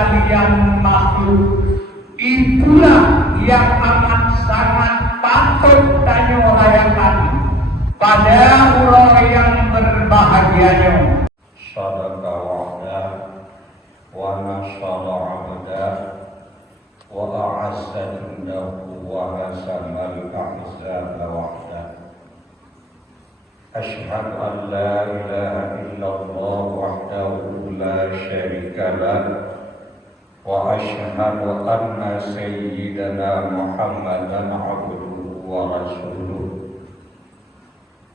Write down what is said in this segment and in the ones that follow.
sekalian makhluk, itulah yang amat sangat patut danyurayakan pada Allah yang berbahagianya. Sadaqa wa'da wa nasara 'abda wa a'azza jundahu wa hasamal ahzaba wahda. Asyhadu an la ilaha illallah wahdahu la syarika lah wa asyhadu anna sayyidana Muhammadan 'abduhu wa rasuluh.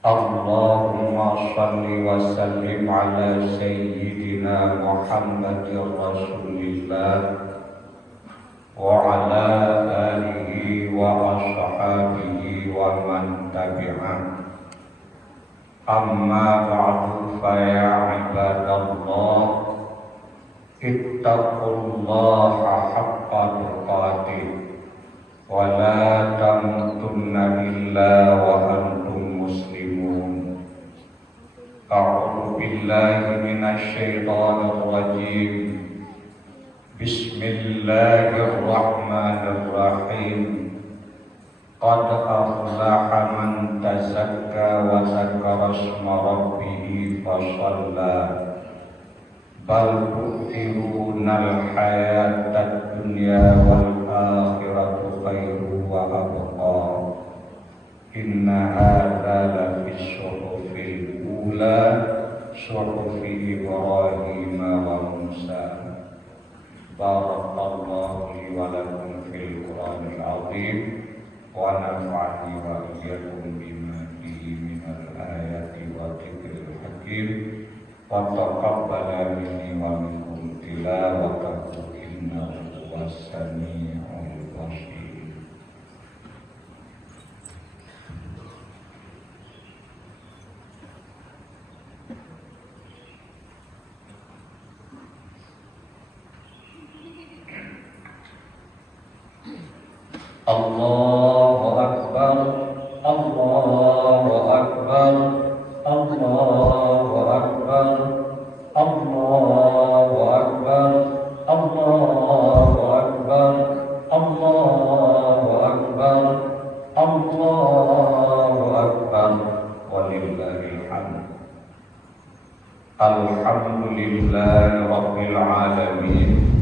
Allahumma shalli wa sallim ala sayyidina Muhammadir Rasulillah wa ala alihi wa ashabihi wa man tabi'ah. Amma ba'du, fa ya ibadallah, ittaqullaha haqqa tuqatih wa la tamutunna illa wa antum muslimun. A'udzu billahi minasy syaithanir rajim. Bismillahirrahmanirrahim. Qad aflaha man tazakka wa dzakara isma rabbih fa shalla. Bal tu'thirunal hayatad dunya wal akhiratu khairu wa abqa. Inna hadza lafis suhufil ula, suhufi Ibrahim wa Musa. Barakallahu li wa lakum fil Qur'anil azim wa nafa'ani wa iyyakum bima fihi minal ayati wa dzikril hakim wa taqabbala minni wa minkum tilawatahu innahu was-sami'ul basir. Allahu Akbar, Allahu Akbar, Allahu Akbar, Allahu Akbar, Allahu Akbar, Allahu Akbar, Allahu Akbar, walillahil hamd. Alhamdulillahi rabbil alamin,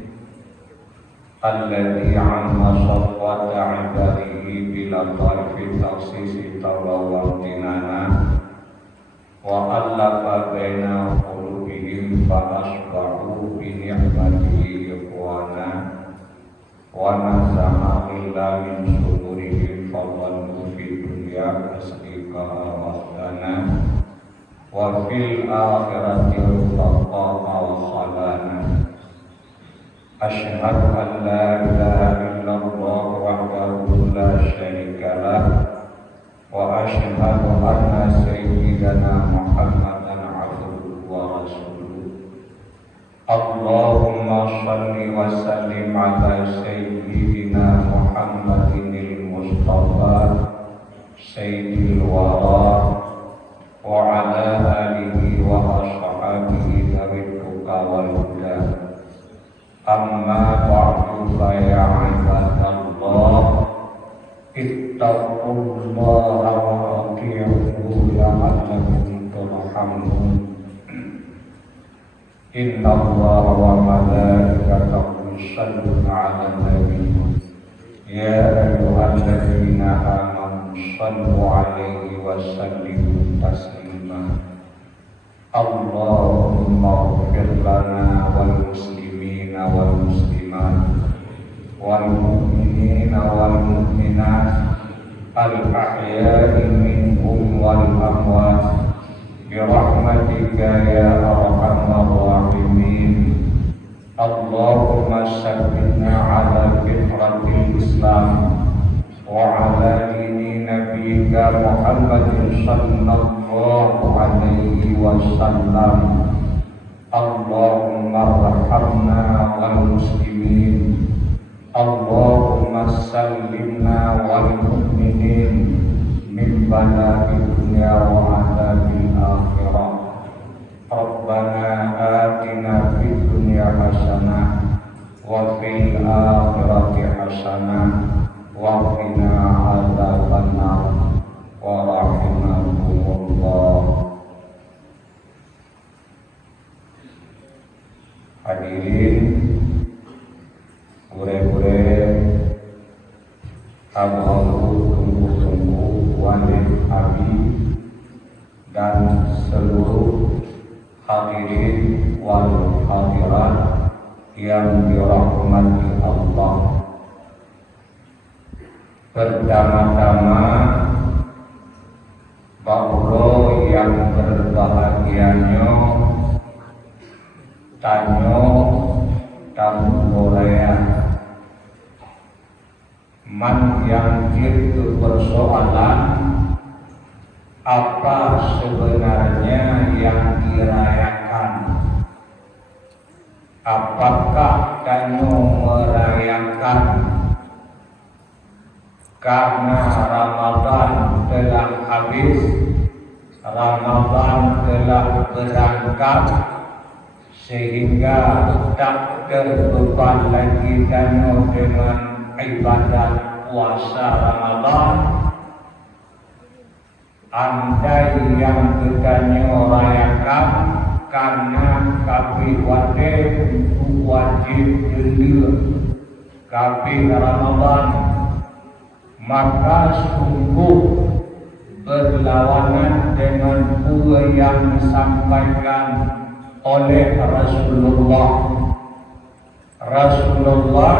alladzi 'amma safwata 'ibadihi bila tarfi taksisi tawawa tinana wa allafa baina qulubihim fa asbahu bi ni'matihi ikhwana wa naza'a illa min sudurihim fa dhallu fi dunya asdiqa wahdana wa fil akhirati rafaqa wa khalana. Asyhadu an la ilaha illallah wahdahu la syarika lah wa asyhadu anna sayyidana Muhammadan 'abduhu wa rasuluh. Allahumma shalli wa sallim ala sayyidina Muhammadinil Mustafa sayyidil wara wa ala alihi wa ashabihi dzawil tuqa wal huda. Amma ba'du, fa ya ibadallah, ittaqullaha wa ati'uhu la'allakum turhamun. Inna Allaha wa malaikatahu yusholluna 'alan nabi. Ya ayyuhalladzina amanu shallu 'alaihi wa sallimu taslima. Allahumma ighfir lana wal muslimin wal muslimat wal mu'minina wal mu'minat al ahya'i minhum wal amwat bi rahmatika ya arhamar rahimin. Allahumma sabbitna ala fitratil Islam wa ala dini nabiyyika Muhammadin sallallahu alaihi wasallam. Allahumma arhamna wal muslimin, Allahumma sallimna wal mu'minin min bala'id dunya wa adzabil akhirah. Rabbana atina fid dunya hasanah rahimakumullah. Hadirin gure-gure abu-abu tunggu-tunggu wanit abi dan seluruh hadirin wal hadirat yang dirahmati Allah. Pertama-tama bahwa yang berbahagianya tanyo tamborea man yang itu persoalan apa sebenarnya yang dirayakan. Apakah tanyo merayakan karena Ramadan telah habis, Ramadan telah berangkat, sehingga tak terbeban lagi tanyo dengan ibadat puasa Ramadan? Andai yang ketanyo rayakan karena kabeh wajib denda kabeh Ramadan, maka sungguh berlawanan dengan apa yang disampaikan oleh Rasulullah. Rasulullah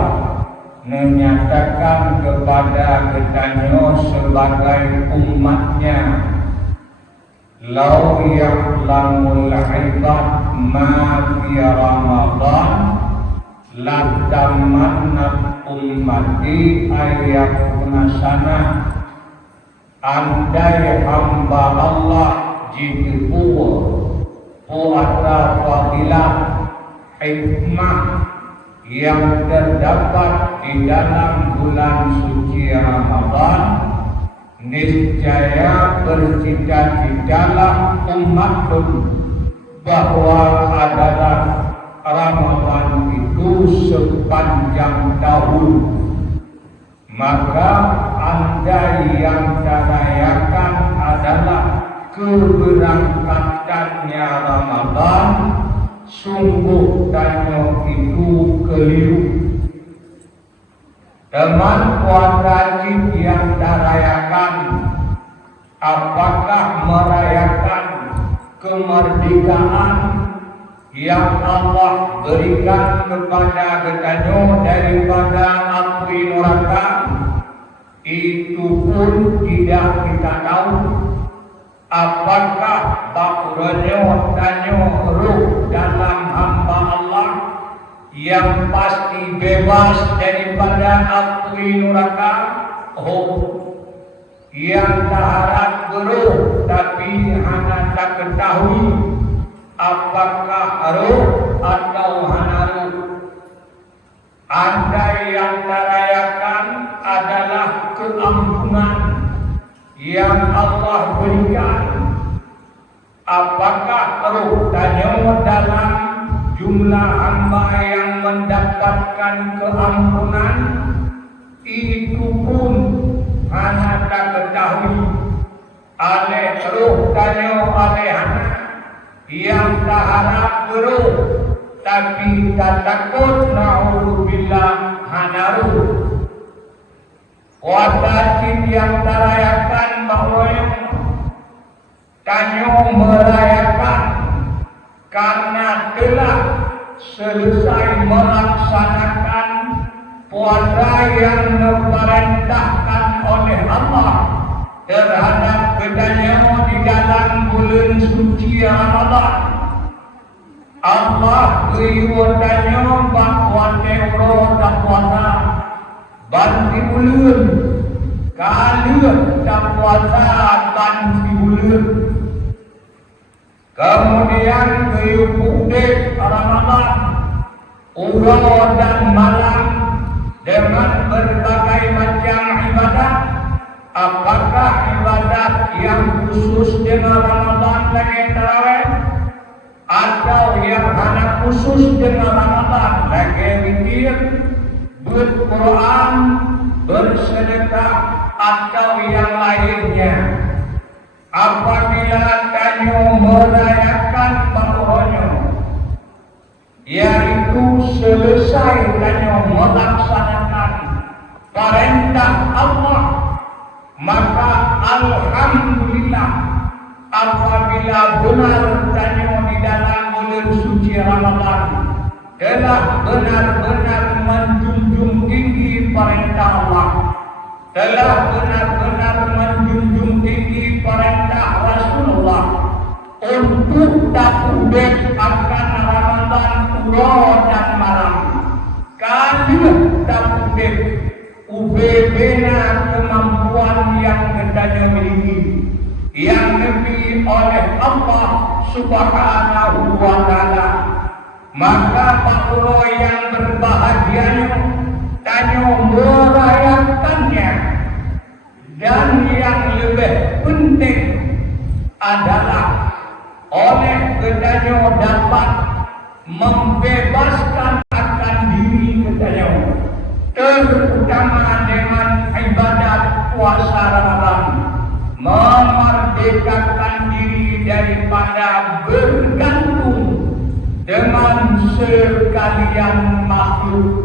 menyatakan kepada ketanyo sebagai umatnya, lau ya'lamul ibad ma fi Ramadan latamannat ummati ayyakuna sana. Andai hamba Allah jitu puasa fadilah hikmah yang terdapat di dalam bulan suci Ramadan, niscaya bercita-citalah umatku bahwa adalah Ramadan itu sepanjang tahun. Maka andai yang dirayakan adalah keberangkatannya Ramadan, sungguh tanyo itu keliru. Teman wajib yang dirayakan, apakah merayakan kemerdekaan yang Allah berikan kepada ketanyo daripada api neraka? Itu pun tidak kita tahu. Apakah bakuranyo tanyo ruh dalam hamba Allah yang pasti bebas daripada api neraka? Yang taharat beruh tapi hanya tak ketahui apakah ruh atau hana ruh. Andai yang dirayakan adalah keampunan yang Allah berikan, apakah ruh tanyo dalam jumlah hamba yang mendapatkan keampunan? Itu pun hana tak ketahui. Aleh ruh tanyo aleh hana yang tak harap beruh tapi tak takut na'udzubillah hanaru. Wajib yang dirayakan bahwa tanyo merayakan karena telah selesai melaksanakan puasa yang diperintahkan oleh Allah terhadap ketanyo di dalam bulan suci Ramadan. Allah beriwatanyo bahwa teuro tak puasa banti bulan, kalau tak puasa banti bulan. Kemudian beriupuk Ramadan, urau dan malam dengan berbagai macam ibadat. Apakah ibadat yang khusus dengan Ramadan lagi tarawih, atau yang hanya khusus dengan Ramadan lagi zikir, berquran, bersedekah, atau yang lainnya? apabila tanyo merayakan bahronyo, yaitu selesai tanyo melaksanakan perintah Allah, maka alhamdulillah apabila benar tanyo di dalam bulan suci Ramadan telah benar-benar menjunjung tinggi perintah Allah, telah benar-benar menjunjung tinggi perintah Rasulullah untuk tak ubek akan Ramadan ulo dan malam. Kali tak ubek ubebena kemampuan yang kita miliki, yang diberi oleh Allah Subhanahu wa Ta'ala. Maka pakro yang berbahagianya tanyo merayakannya, dan yang lebih penting adalah oleh kedanyo dapat membebaskan akan diri kedanyo, terutama dengan ibadat puasa Ramadan, memerdekakan diri daripada bergantung dengan sekalian makhluk.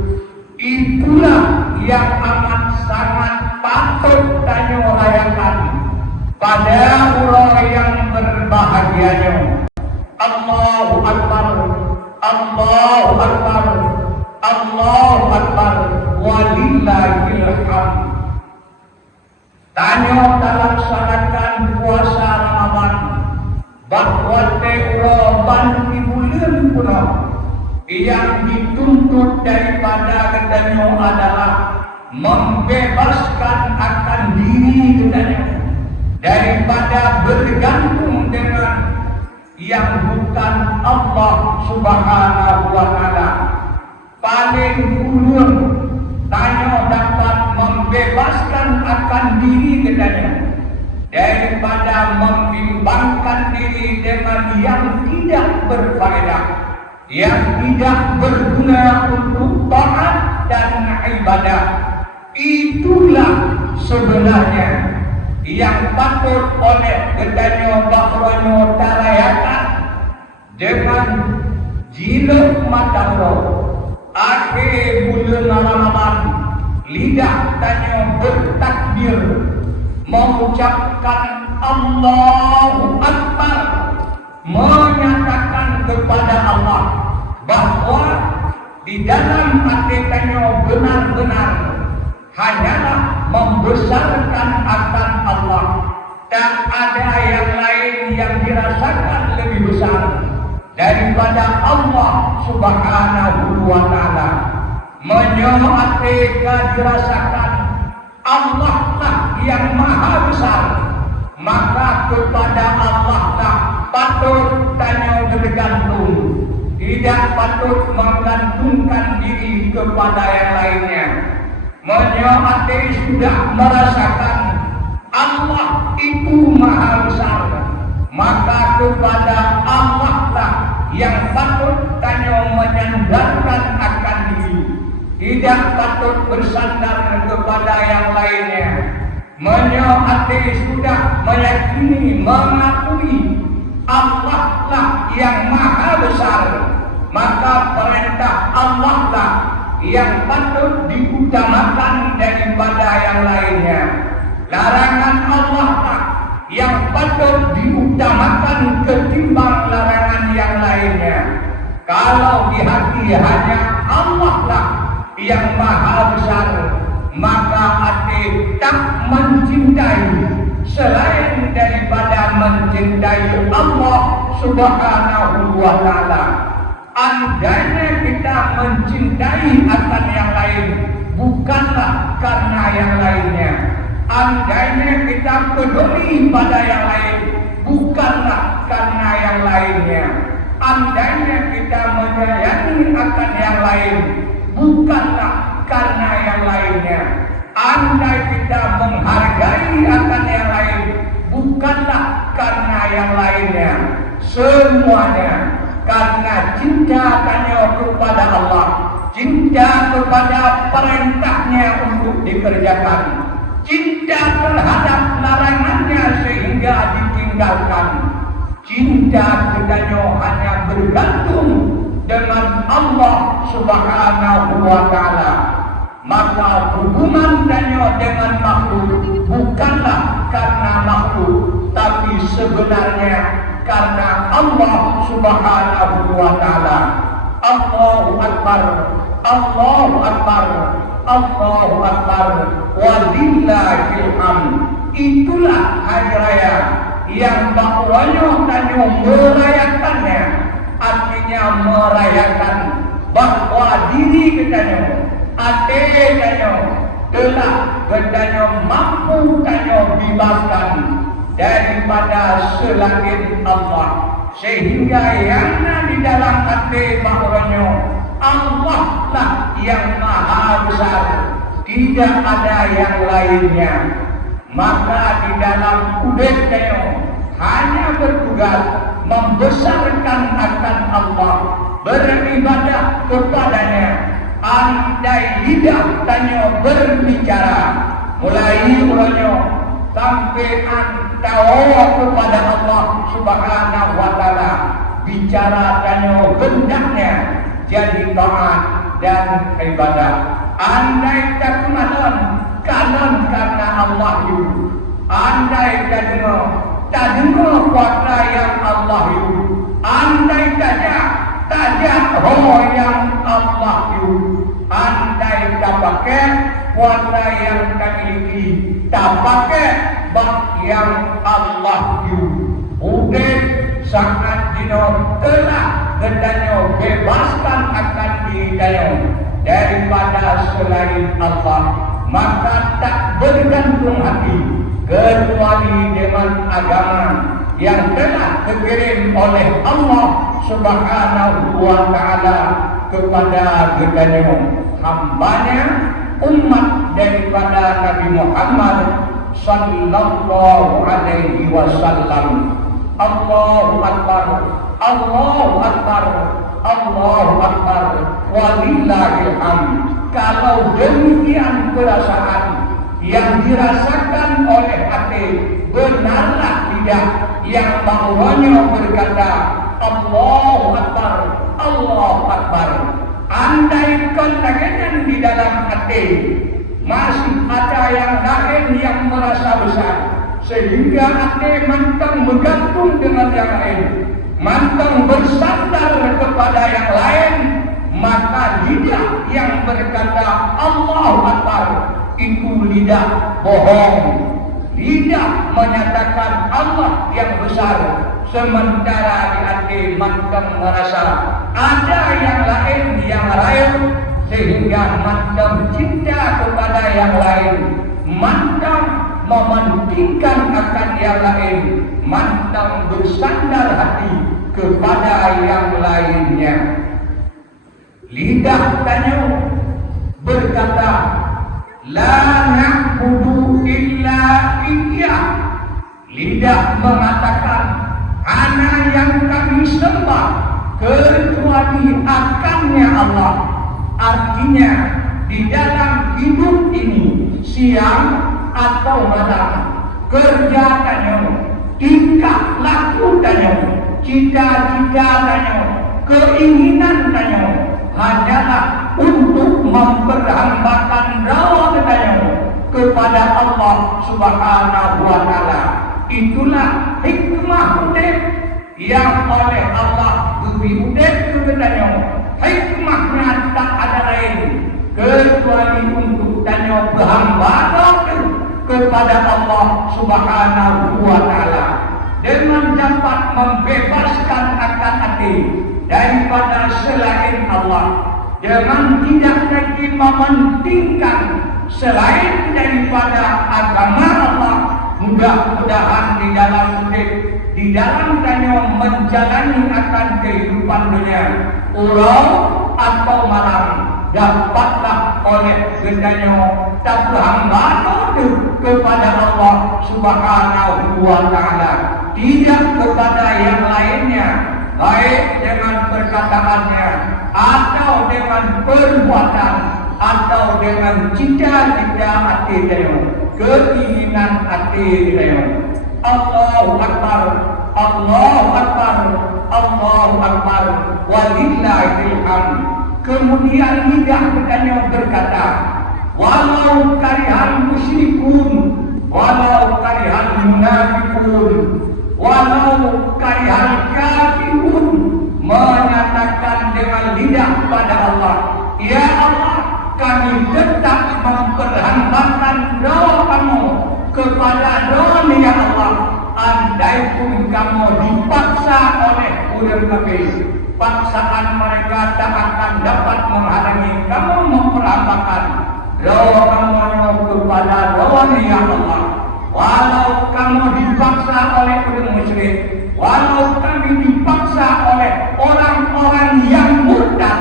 Itulah yang amat sangat patut tanyo rayakan pada orang yang berbahagianya. Allahu Akbar, Allahu Akbar, Allahu Akbar, walillahil hamd. Tanyo dalam laksanakan puasa Ramadan bahwa teroban di bulan puno yang dituntut daripada kedanyo adalah membebaskan akan diri kedanyo daripada bergantung dengan yang bukan Allah Subhanahu wa Ta'ala. Paling kurang tanyo dapat membebaskan akan diri kedanyo daripada membimbangkan diri dengan yang tidak berfaedah, yang tidak berguna untuk taat dan ibadah. Itulah sebenarnya yang patut oleh kedanyo bakronyo tarayakan dengan jilid matahro. Akhir bulan Ramadan, lidah tanyo bertakbir, mengucapkan Allahu Akbar, menyatakan kepada Allah bahwa di dalam hati tanyo benar-benar hanyalah membesarkan akan Allah. Tak ada yang lain yang dirasakan lebih besar daripada Allah Subhanahu wa Ta'ala. Menyoatika dirasakan Allah lah yang maha besar, maka kepada Allah lah patut tanyo bergantung, tidak patut menggantungkan diri kepada yang lainnya. Menyoati sudah merasakan Allah itu maha besar, maka kepada Allah lah yang patut tanyo menyandarkan akan diri, tidak patut bersandar kepada yang lainnya. Menyoati sudah meyakini, mengakui Allah lah yang maha besar, maka perintah Allah lah yang patut diutamakan daripada yang lainnya. Larangan Allah lah yang patut diutamakan ketimbang larangan yang lainnya. Kalau di hati hanya Allah lah yang maha besar, maka hati tak mencintai selain daripada mencintai Allah Subhanahu wa Ta'ala. Andainya kita mencintai akan yang lain, bukanlah karena yang lainnya. Andainya kita peduli pada yang lain, bukanlah karena yang lainnya. Andainya kita menyayangi akan yang lain, bukanlah karena yang lainnya. Andai kita menghargai akan yang lain, bukanlah karena yang lainnya. Semuanya karena cinta tanyo kepada Allah, cinta kepada perintahnya untuk dikerjakan, cinta terhadap larangannya sehingga ditinggalkan, tinggalkan. Cinta kepadanya hanya bergantung dengan Allah Subhanahu wa Ta'ala. Maka hubungan danyo dengan makhluk bukanlah karena makhluk, tapi sebenarnya karena Allah Subhanahu wa Ta'ala. Allahu Akbar, Allahu Akbar, Allahu Akbar, walillahil hamd. Itulah hari raya yang bakwanya danyo merayakannya. Artinya merayakan bahwa diri kedanyo, ate danyo telah kedanyo mampu danyo bebaskan daripada selain Allah, sehingga yang di dalam hati bakwanya Allah lah yang maha besar, tidak ada yang lainnya. Maka di dalam udek danyo hanya bertugas membesarkan akan Allah, beribadah kepadanya. Andai lidah tanya berbicara, mulai ulanya sampai antara kepada Allah Subhanahu wa Ta'ala, bicara tanya hendaknya jadi taat dan ibadah. Andai tak kemalan kanan karena Allah itu, andai tak dengar kuasa yang Allah itu, andai tajak roh yang Allah itu, andai tak pakai kuasa yang tak miliki, tak pakai bak yang Allah itu, mungkin sangat dino telah gendanya bebaskan akan diri daripada selain Allah. Maka tak bergantung hati kecuali dengan agama yang telah dikirim oleh Allah Subhanahu wa Ta'ala kepada gendanya hambanya umat daripada Nabi Muhammad sallallahu alaihi wasallam. Allahu Akbar, Allahu Akbar, Allahu Akbar, walillahil hamd. Kalau demikian perasaan yang dirasakan oleh hati, benarlah lidah yang bawahnya berkata Allahu Akbar, Allahu Akbar. Andai kontagian di dalam hati masih ada yang lain yang merasa besar, sehingga hati mantang bergantung dengan yang lain, mantang bersandar kepada yang lain, maka lidah yang berkata Allahu Akbar itu lidah bohong. Lidah menyatakan Allah yang besar, sementara di hati mantang merasa ada yang lain sehingga mantang cinta kepada yang lain, mantang mementingkan akan yang lain, mantang bersandar hati kepada yang lainnya. Lidah tanya berkata la na'budu illa iyyah. Lidah mengatakan hanya yang kami sembah kecuali akannya Allah. Artinya di dalam hidup ini, siang atau malam, kerja tanya, tingkah laku tanya, cita-cita tanya, keinginan tanya, hanyalah untuk memperhambakan rawa tanya kepada Allah Subhanahu wa Ta'ala. Itulah hikmah udek yang oleh Allah beri udek kepadanya. Hikmahnya tak ada lain kecuali untuk tanya berhamba kepada Allah Subhanahu wa Ta'ala, dengan dapat membebaskan akan hati daripada selain Allah, dengan tidak lagi mementingkan selain daripada agama Allah. Mudah-mudahan di dalam hidup, di dalam tanya menjalani akan kehidupan dunia, urang atau malam, dapatlah oleh gendanya tak berhamba kepada Allah Subhanahu wa Ta'ala, tidak kepada yang lainnya, baik dengan perkataannya atau dengan perbuatan atau dengan cita-cita hati dia, keinginan hati dia. Allahu Akbar, Allahu Akbar, Allahu Akbar, walillahil hamd. Kemudian lidah kedanyo berkata, walau karihal musyrikun, walau karihal munafiqun, walau karihal kafirun, menyatakan dengan lidah pada Allah, ya Allah, kami tetap memperhambakan doa kamu kepada doa ya Allah. Andai pun kamu dipaksa oleh ular kafir, paksaan mereka tak akan dapat menghalangi kamu memperhambakan doa kamu kepada doa ya Allah. Walau kamu dipaksa oleh ular musyrik, walau kami dipaksa oleh orang-orang yang murtad,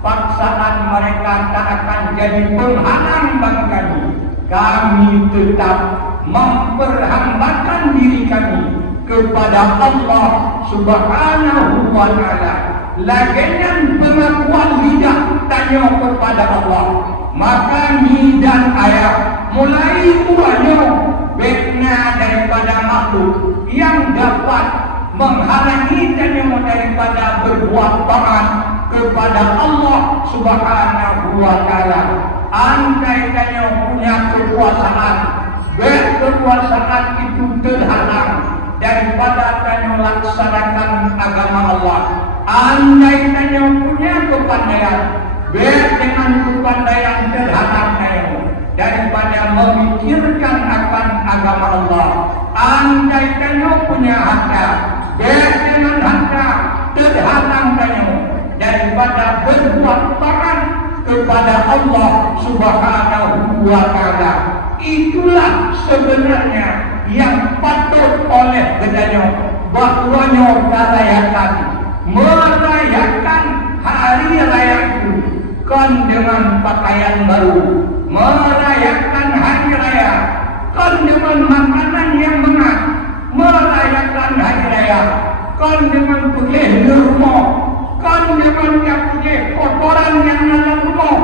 paksaan mereka tak akan jadi penghalang bagi kami. Kami tetap memperhambakan diri kami kepada Allah Subhanahu wa ta'ala. Lagian pengakuan lidah tanya kepada Allah, maka ni dan ayah mulai uanya bekna daripada makhluk yang dapat menghalangi tanya daripada berbuat taat kepada Allah Subhanahu wa ta'ala. Andai tanya punya kekuasaan, kekuasaan itu terhalang daripada tanya laksanakan agama Allah. Andai tanya punya kepandaian, dengan kepandaian terhalang tanya daripada memikirkan akan agama Allah. Andai tanya punya harta, dengan harta terhalang tanya daripada berbuat taat kepada Allah Subhanahu wa ta'ala. Itulah sebenarnya yang patut oleh gedanya bahwanya merayakan hari raya itu kan dengan pakaian baru, merayakan hari raya kan dengan makanan yang hangat, merayakan hari raya kan dengan pergi ke rumah, kan dengan yang punya kotoran yang dalam rumah,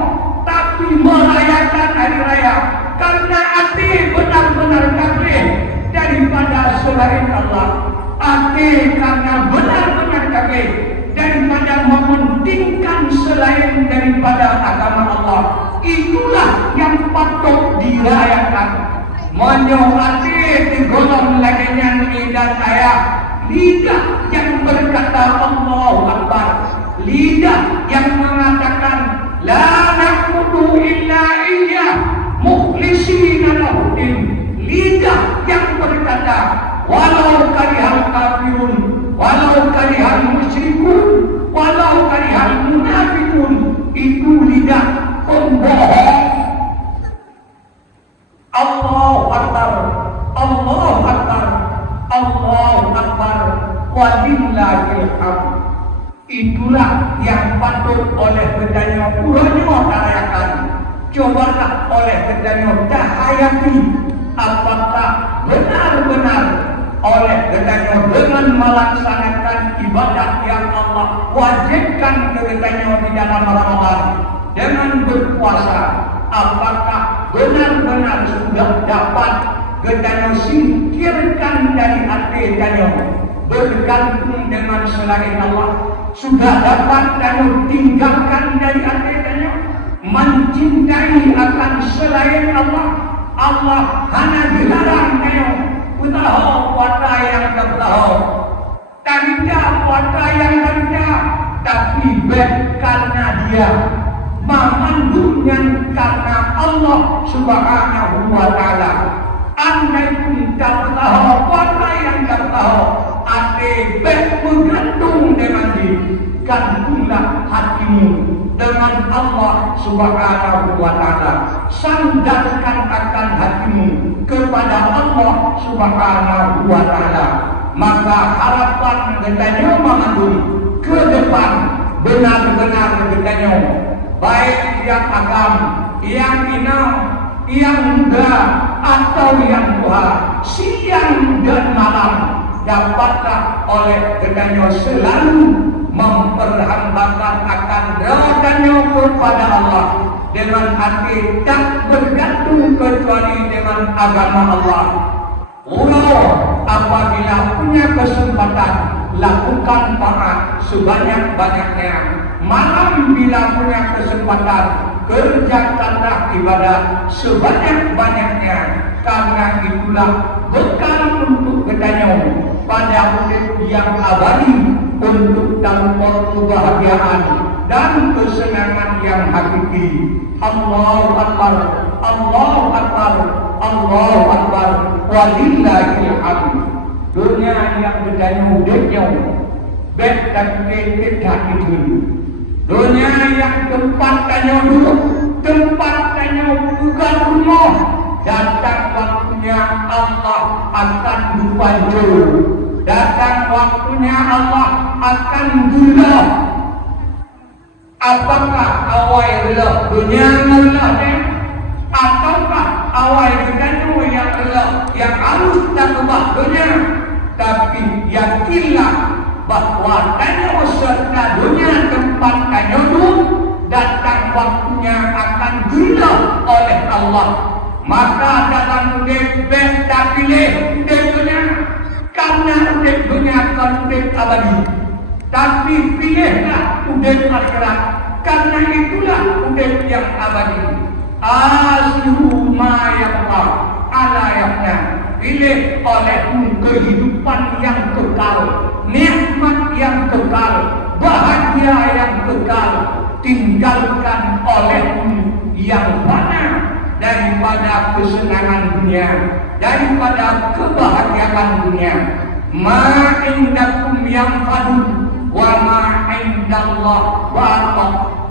tapi merayakan hari raya karena hati benar-benar kafir daripada selain Allah. Hati karena benar-benar kafir daripada mementingkan selain daripada agama Allah. Itulah yang patut dirayakan. Menyuhati digolong laginya lidah saya, lidah yang berkata Allahu Akbar, lidah yang mengatakan la na'budu illa iyyah mukhlishina lahuddin, lidah yang berkata walau karihal kafirun, walau karihal musyrikun, walau karihal munafiqun. Itu lidah pembohong. Allahu Akbar, Allahu Akbar, Allahu Akbar, walillahil hamd. Itulah yang patut oleh kedanya puranya rayakan. Cobalah oleh kedanya hayati apakah benar-benar oleh kedanya dengan melaksanakan ibadah yang Allah wajibkan kedanya di dalam Ramadan dengan berpuasa, apakah benar-benar sudah dapat kedanya singkirkan dari hati kedanya bergantung dengan selain Allah, sudah dapat kedanya tinggalkan dari hati kedanya mencintai akan selain Allah. Allah hanya dilarang kedanya utaho puasa yang tertahu, tidak puasa yang tidak, tapi karena dia memandungnya karena Allah Subhanahu wa ta'ala. Andai pun tak tahu puasa yang tak tahu, hati bergantung dengan dia, gantunglah hatimu dengan Allah Subhanahu wa ta'ala. Sandarkan akan hatimu kepada Allah Subhanahu wa ta'ala. Maka harapan gedanya mengandung ke depan benar-benar gedanya, baik yang agam, yang inam, yang muda atau yang tua, siang dan malam, dapatlah oleh gedanya selalu memperhambakan akan doanya kepada Allah dengan hati tak bergantung kecuali dengan agama Allah. Allah apabila punya kesempatan lakukan taat sebanyak-banyaknya. Malam bila punya kesempatan kerjakanlah ibadah sebanyak-banyaknya. Karena itulah bekal untuk kedanya pada urip yang abadi, untuk tanpa kebahagiaan dan kesenangan yang hakiki. Allahu Akbar, Allahu Akbar, Allahu Akbar, walillahil hamd. Dunia yang kedanya udahnya bet dan ketat itu. Dunia yang tempat tanya dulu, tempat tanya bukan rumah. Datang waktunya Allah akan dipanggil. Datang waktunya Allah akan gila. Apakah awal rela dunia Allah ni, ataukah awal kedua yang rela yang harus takubah dunia? Tapi yakinlah bahawa tanya serta dunia tempat tanya itu datang waktunya akan gila oleh Allah. Maka dalam udip tak pilih udip dunia, karena udip dunia kan udip abadi. Tapi pilihlah udip akhirat, karena itulah udip yang abadi. Aslihu ma yabqa ala yabna. Pilih olehmu kehidupan yang kekal, nikmat yang kekal, bahagia yang kekal. Tinggalkan olehmu yang fana daripada kesenangan dunia, daripada kebahagiaan dunia. Ma indakum yanfadu wa ma indallah baqi.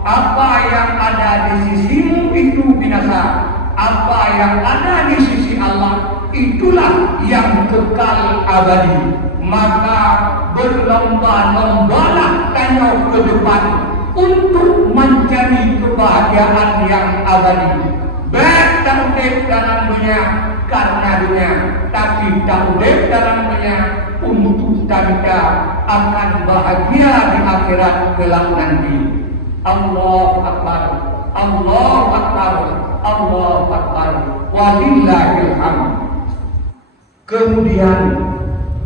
Apa yang ada di sisimu itu binasa, apa yang ada di sisi Allah itulah yang kekal abadi. Maka berlomba-lombalah tanya ke depan untuk mencari kebahagiaan yang abadi. Baik tak udip dalam dunia karena dunia, tapi tak udip dalam dunia untuk tanda akan bahagia di akhirat kelak nanti. Allahu Akbar, Allahu Akbar, Allahu Akbar, walillahil hamd. Kemudian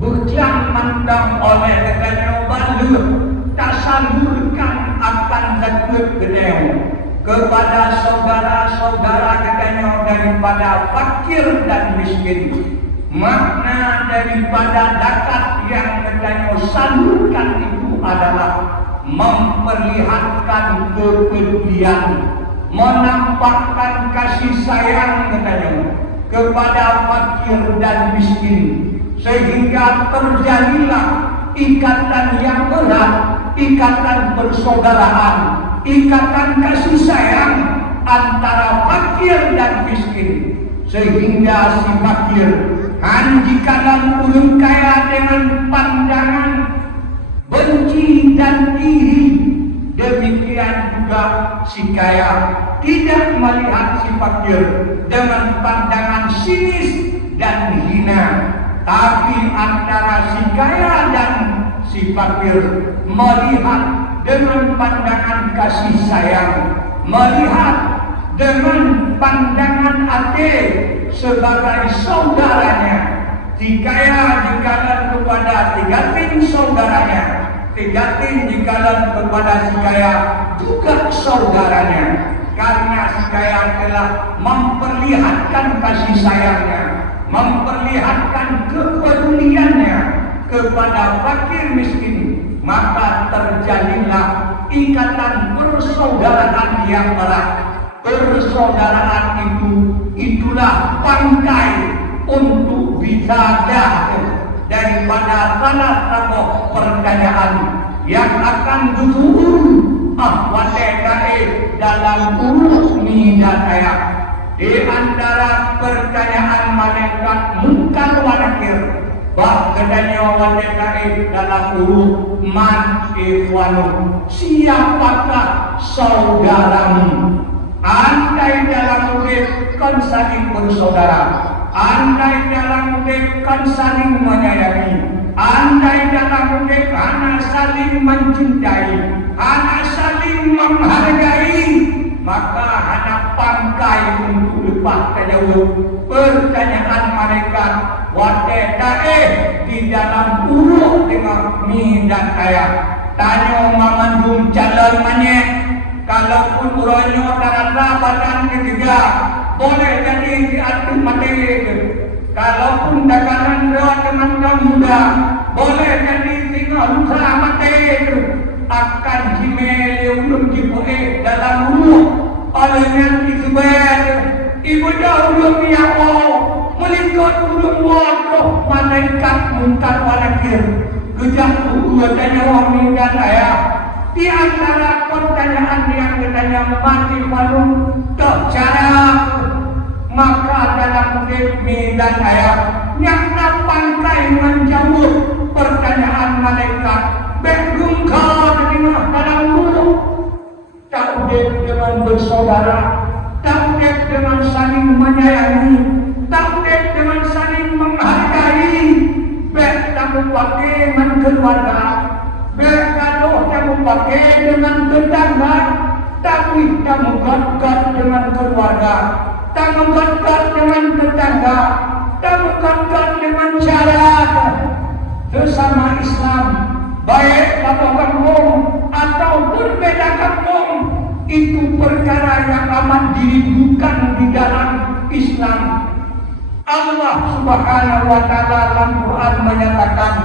berjalan mandang oleh negara Balut, tak salurkan akan zakat kedai kepada saudara-saudara kedanya daripada fakir dan miskin. Makna daripada zakat yang kedanya salurkan itu adalah memperlihatkan kepedulian, menampakkan kasih sayang kedanya kepada fakir dan miskin, sehingga terjadilah ikatan yang erat, ikatan persaudaraan, ikatan kasih sayang antara fakir dan miskin, sehingga si fakir jikalau ulun kaya dengan pandangan benci dan iri, demikian juga si kaya tidak melihat si fakir dengan pandangan sinis dan hina. Tapi antara si kaya dan si fakir melihat dengan pandangan kasih sayang, melihat dengan pandangan hati sebagai saudaranya. Si kaya dikalan kepada tigatin saudaranya, tigatin dikalan kepada si kaya juga saudaranya. Karena si kaya telah memperlihatkan kasih sayangnya, memperlihatkan kepeduliannya kepada fakir miskin, maka terjadilah ikatan persaudaraan yang erat. Persaudaraan itulah bangkai untuk dijaga daripada tanah pokok percayaan yang akan dituhur watekai dalam urut minataya. Di antara percayaan malaikat mungkar wa nakir, bahkedanya watekai dalam urut man ikhwanu, siapakah saudaramu? Andai dalam urip kan saling bersaudara, andai dalam urip kan saling menyayangi, andai dalam urip ana saling mencintai, ana saling menghargai, maka ana pangkai untuk lepas terjauh pertanyaan mereka wate dae di dalam uruk dengan mi dan kaya. Tanya mamandum calon manye, kalaupun uronyo darah badan ketiga boleh jadi diatur materi. Kalaupun dagangan doa teman muda boleh jadi tinggal usaha materi akan jimele ulum dipoe dalam uruk olehnya disebut ibu dahulu ya Allah melikut ulum waktu malaikat munkar walakir gejah dua tanya wami dan ayah di antara pertanyaan yang ditanya mati malu tak cara maka dalam demi dan ayah yang pandai menjawab pertanyaan malaikat begum kau terima dalam mulut takdir dengan bersaudara, takdir dengan saling menyayangi, takdir dengan saling menghargai, baik kamu pakai dengan keluarga, baik kalau kamu pakai dengan tetangga, tapi kamu dekat dengan keluarga, kamu dekat dengan tetangga, kamu dekat dengan syarat sesama Islam, baik satu kampung atau berbeda kampung, itu perkara yang amat dirindukan di dalam Islam. Allah Subhanahu wa taala dalam Quran menyatakan,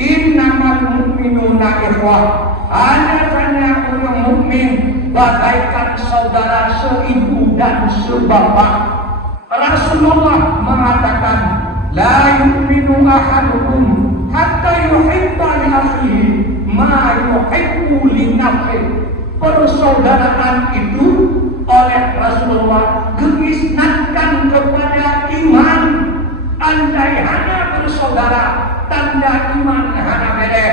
innamal mu'minuna ikhwah, hanya orang mukmin bagaikan saudara seibu dan sebapak. Rasulullah mengatakan, la yu'minu ahadukum hatta yuhibba li akhihi ma yuhibbu li nafsihi. Persaudaraan itu oleh Rasulullah diisnadkan kepada iman. Andai hanya bersaudara tanda iman hana beda,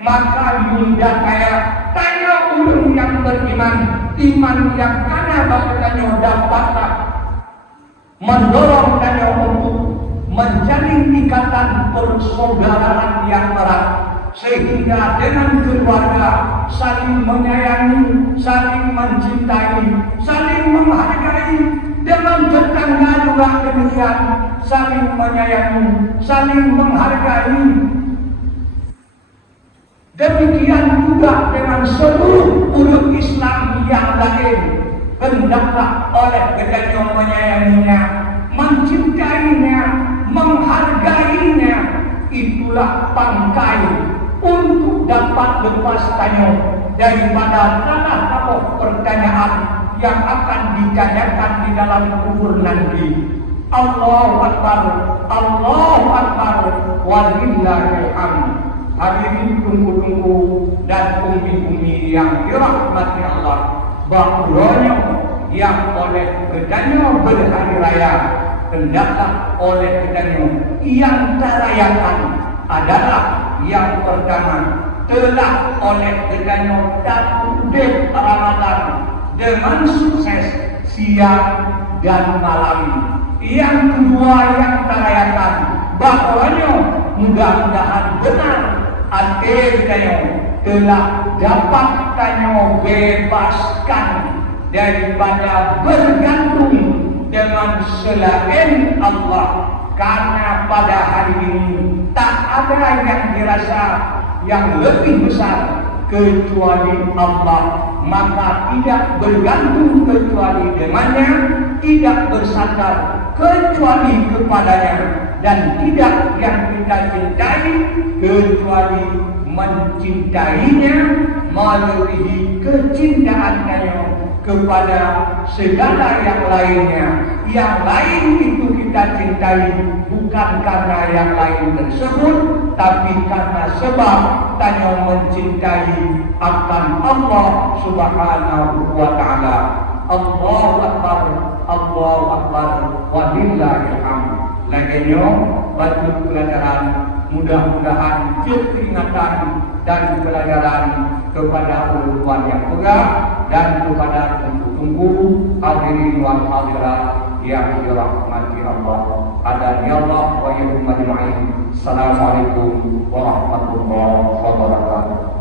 maka yunda kaya tanya ulun yang beriman, iman yang hana bakatnya dapatlah mendorong tanya untuk menjalin ikatan persaudaraan yang erat, sehingga dengan keluarga saling menyayangi, saling mencintai, saling menghargai. Dengan tetangga juga demikian, saling menyayangi, saling menghargai. Demikian juga dengan seluruh umat Islam yang lain, hendaklah oleh keduanya menyayanginya, mencintainya, menghargainya. Itulah pangkai untuk dapat lepas tanya daripada salah satu pertanyaan yang akan ditanyakan di dalam kubur nanti. Allahu Akbar, Allahu Akbar, walillahil hamd. Hadirin tunggu-tunggu dan umi-umi yang dirahmati Allah, bahwanya yang oleh kedanya berhari raya, hendaklah oleh kedanya yang terayakan adalah yang pertama, telah oleh kedanya tatudek Ramadan dengan sukses siang dan malam. Yang kedua yang terayakan bahwanya mudah-mudahan benar ante kedanya telah dapat tanya bebaskan daripada bergantung dengan selain Allah, karena pada hari ini tak ada yang dirasa yang lebih besar kecuali Allah, maka tidak bergantung kecuali dengannya, tidak bersandar kecuali kepadanya, dan tidak yang kita cintai kecuali mencintainya melebihi kecintaannya kepada segala yang lainnya. Yang lain itu kita cintai bukan karena yang lain tersebut, tapi karena sebab tanya mencintai akan Allah Subhanahu wa taala. Allahu Akbar, Allahu Akbar, walillahil hamd. Laginya batu pelajaran, mudah-mudahan peringatan dan pelajaran kepada ulun yang pegang dan kepada tunggu-tunggu hadirin wal hadirat yang dirahmati Allah. Adani Allah wa yakum ajma'in. Assalamualaikum warahmatullahi wabarakatuh.